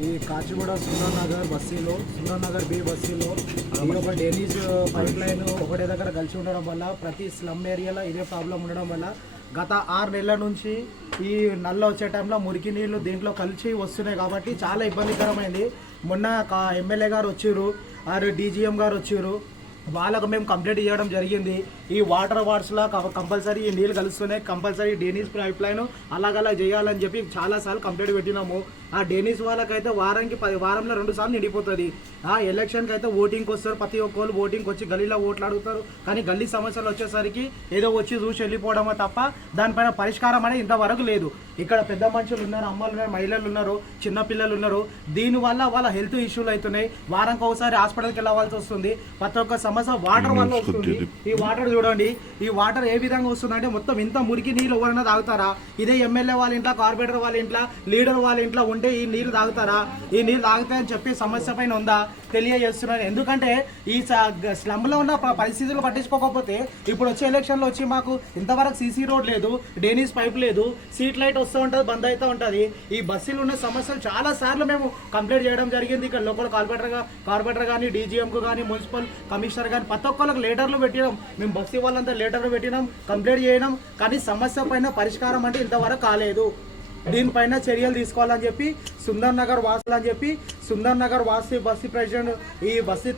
ఈ కాచిగూడ సుందర్ నగర్ బస్సీలో సుందర్ నగర్ బి బస్సీలో ఈ ఒక డ్రైనేజ్ పైప్ లైన్ ఒకటే దగ్గర కలిసి ఉండడం వల్ల ప్రతి స్లమ్ ఏరియాలో ఇదే ప్రాబ్లం ఉండడం వల్ల గత 6 నెలల నుంచి ఈ నల్ల వచ్చే టైంలో మురికి నీళ్లు దీంట్లో కలిసి వస్తున్నాయి కాబట్టి చాలా ఇబ్బందికరమైంది. మొన్న ఎమ్మెల్యే గారు వచ్చారు, డీజీఎం గారు వచ్చారు, వాళ్ళకు మేము కంప్లైంట్ చేయడం జరిగింది. ఈ వాటర్ వార్డ్స్లో కంపల్సరీ ఈ నీళ్ళు కలుస్తున్నాయి, కంపల్సరీ డ్రైనేజ్ పైప్ లైన్ అలాగలా చేయాలని చెప్పి చాలాసార్లు కంప్లైంట్ పెట్టినాము. ఆ డ్రైనేజ్ వాళ్ళకైతే వారంలో 2 సార్లు నిండిపోతుంది. ఆ ఎలక్షన్కి అయితే ఓటింగ్కి వస్తారు, ప్రతి ఒక్కరు ఓటింగ్కి వచ్చి గల్లీలో ఓట్లు అడుగుతారు. కానీ గల్లీ సమస్యలు వచ్చేసరికి ఏదో వచ్చి చూసి వెళ్ళిపోవడమే తప్ప దానిపైన పరిష్కారం అనేది ఇంతవరకు లేదు. ఇక్కడ పెద్ద మనుషులు ఉన్నారు, అమ్మలు ఉన్నారు, మహిళలు ఉన్నారు, చిన్నపిల్లలు ఉన్నారు. దీనివల్ల వాళ్ళ హెల్త్ ఇష్యూలు అవుతున్నాయి. వారానికి ఒకసారి హాస్పిటల్కి వెళ్ళవలసి వస్తుంది. ప్రతి ఒక్క సమస్య వాటర్ వల్ల వస్తుంది. ఈ వాటర్ చూడండి, ఈ వాటర్ ఏ విధంగా వస్తుందంటే మొత్తం ఇంత మురికి నీళ్ళు ఎవరైనా తాగుతారా? ఇదే ఎమ్మెల్యే వాళ్ళ ఇంట్లో, కార్పొరేటర్ వాళ్ళ ఇంట్లో, లీడర్ వాళ్ళ ఇంట్లో ఉంటే ఈ నీళ్ళు తాగుతారా? ఈ నీళ్ళు తాగుతాయని చెప్పి సమస్య పైన ఉందా తెలియజేస్తున్నాను. ఎందుకంటే ఈ స్లమ్లో ఉన్న పరిస్థితులు పట్టించుకోకపోతే ఇప్పుడు వచ్చే ఎలక్షన్లో వచ్చి మాకు ఇంతవరకు సీసీ రోడ్ లేదు, డ్రైనేజ్ పైప్ లేదు, స్ట్రీట్ లైట్ వస్తూ ఉంటుంది, బంద్ అవుతూ ఉంటుంది. ఈ బస్సులు ఉన్న సమస్యలు చాలా సార్లు మేము కంప్లైంట్ చేయడం జరిగింది. ఇక్కడ లోకల్ కార్పొరేటర్ కానీ, డీజీఎంకు కానీ, మున్సిపల్ కమిషనర్ కానీ ప్రతి ఒక్కరికి లెటర్లు పెట్టినాం. మేము బస్సు వాళ్ళంతా లెటర్లు పెట్టినాం, కంప్లైంట్ చేయడం. కానీ సమస్య పైన పరిష్కారం అంటే ఇంతవరకు కాలేదు. దీనిపైన చర్యలు తీసుకోవాలని చెప్పి సుందర్ నగర్ వాసులు అని చెప్పి సుందర్ నగర్ వాసి బస్సు ప్రెసిడెంట్ ఈ బస్సు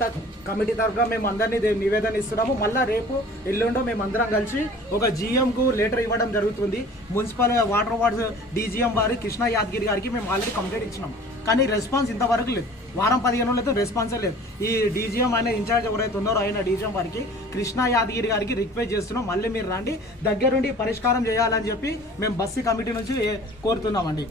కమిటీ తరఫున మేము అందరినీ నివేదన ఇస్తున్నాము. మళ్ళీ రేపు ఎల్లుండో మేము అందరం కలిసి ఒక జీఎంకు లెటర్ ఇవ్వడం జరుగుతుంది. మున్సిపల్ వాటర్ వార్డ్స్ డీజీఎం వారి కృష్ణ యాదగిరి గారికి మేము ఆల్రెడీ కంప్లైంట్ ఇచ్చినాం. కానీ రెస్పాన్స్ ఇంతవరకు లేదు. వారం 15 రోజులతో రెస్పాన్సే లేదు. ఈ డీజీఎం ఆయన ఇన్ఛార్జ్ ఎవరైతే ఉన్నారో ఆయన డీజీఎం వారికి కృష్ణ యాదగిరి గారికి రిక్వెస్ట్ చేస్తున్నాం, మళ్ళీ మీరు రండి, దగ్గరుండి పరిష్కారం చేయాలని చెప్పి మేము బస్సు కమిటీ నుంచి కోరుతున్నామండి.